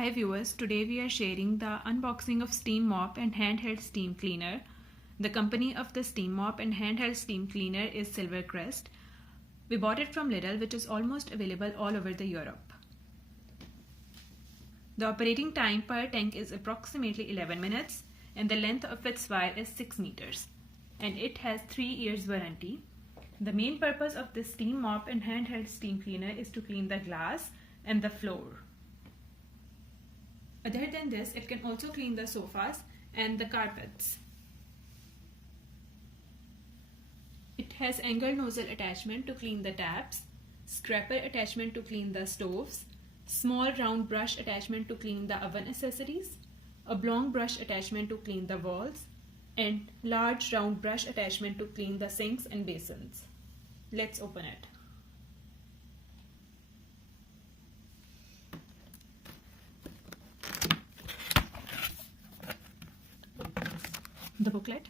Hi viewers, today we are sharing the unboxing of steam mop and handheld steam cleaner. The company of the steam mop and handheld steam cleaner is Silvercrest. We bought it from LIDL, which is almost available all over the Europe. The operating time per tank is approximately 11 minutes and the length of its wire is 6 meters and it has 3 years warranty. The main purpose of this steam mop and handheld steam cleaner is to clean the glass and the floor. Other than this, it can also clean the sofas and the carpets. It has angle nozzle attachment to clean the taps, scraper attachment to clean the stoves, small round brush attachment to clean the oven accessories, oblong brush attachment to clean the walls, and large round brush attachment to clean the sinks and basins. Let's open it. The booklet.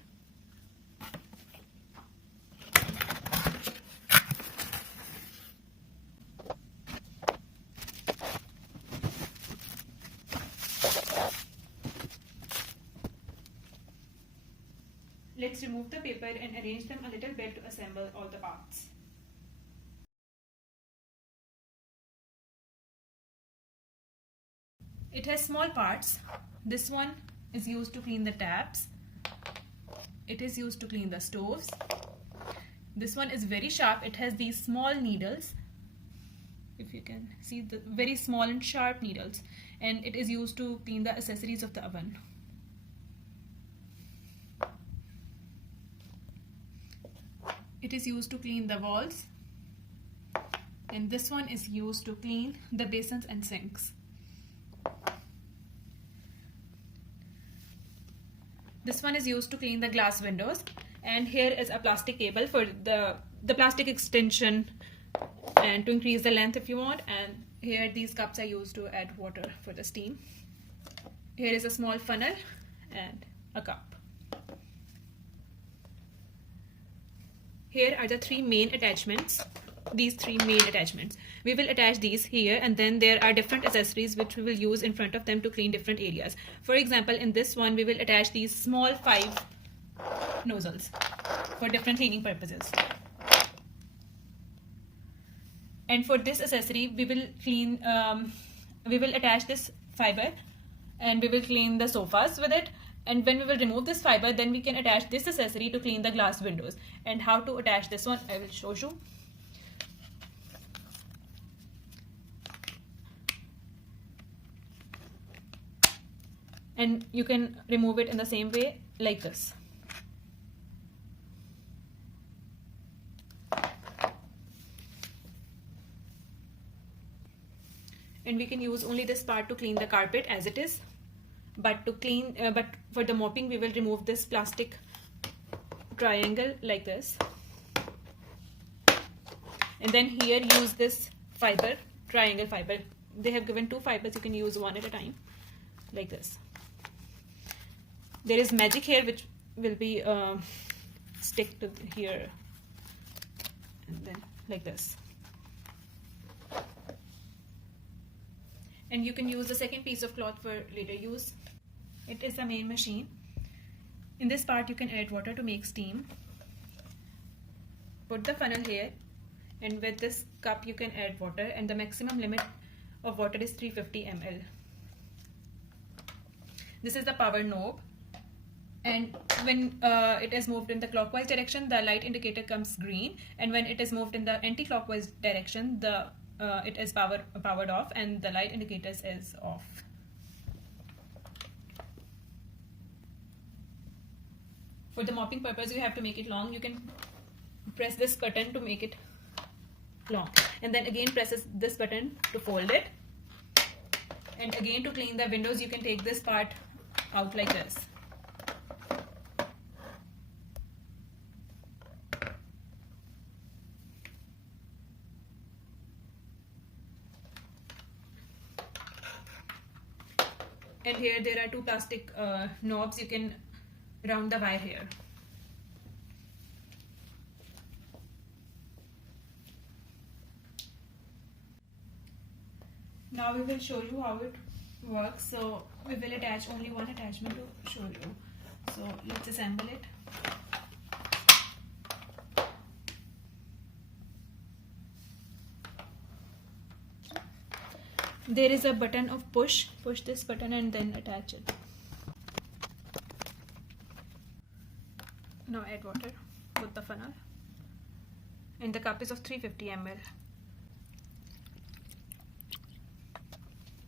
Let's remove the paper and arrange them a little bit to assemble all the parts. It has small parts. This one is used to clean the taps. It is used to clean the stoves. This one is very sharp. It has these small needles. If you can see, the very small and sharp needles. And it is used to clean the accessories of the oven. It is used to clean the walls. And this one is used to clean the basins and sinks. This one is used to clean the glass windows, and here is a plastic cable for the plastic extension and to increase the length if you want, and here these cups are used to add water for the steam. Here is a small funnel and a cup. Here are the three main attachments. These three main attachments. We will attach these here, and then there are different accessories which we will use in front of them to clean different areas. For example, in this one we will attach these small 5 nozzles for different cleaning purposes. And for this accessory we will attach this fiber and we will clean the sofas with it. And when we will remove this fiber, then we can attach this accessory to clean the glass windows. And how to attach this one, I will show you. And you can remove it in the same way, like this. And we can use only this part to clean the carpet as it is. But for the mopping, we will remove this plastic triangle like this. And then here use this fiber, triangle fiber. They have given 2 fibers, you can use one at a time, like this. There is magic here which will be stick to here, and then like this. And you can use the second piece of cloth for later use. It is the main machine. In this part you can add water to make steam. Put the funnel here, and with this cup you can add water, and the maximum limit of water is 350 ml. This is the power knob, and when it is moved in the clockwise direction, the light indicator comes green, and when it is moved in the anti-clockwise direction, it is powered off and the light indicators is off. For the mopping purpose, you have to make it long. You can press this button to make it long, and then again press this button to fold it. And again, to clean the windows, you can take this part out like this. And here there are 2 plastic knobs. You can round the wire here. Now we will show you how it works, so we will attach only one attachment to show you. So let's assemble it. There is a button of push this button and then attach it. Now add water with the funnel, and the cup is of 350 ml.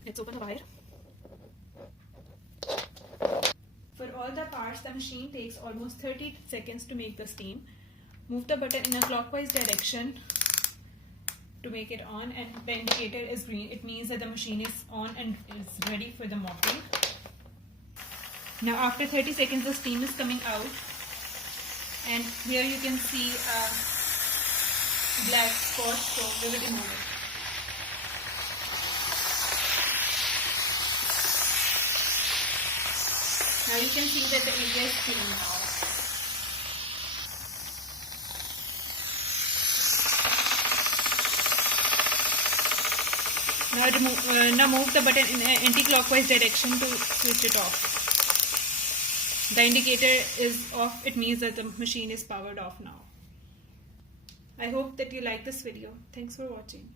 Let's open the wire. For all the parts, the machine takes almost 30 seconds to make the steam. Move the button in a clockwise direction to make it on, and the indicator is green. It means that the machine is on and is ready for the mopping. Now after 30 seconds, the steam is coming out, and here you can see a black spot, so we will remove it. Now you can see that the area is clean now. Now move the button in an anti-clockwise direction to switch it off. The indicator is off. It means that the machine is powered off now. I hope that you like this video. Thanks for watching.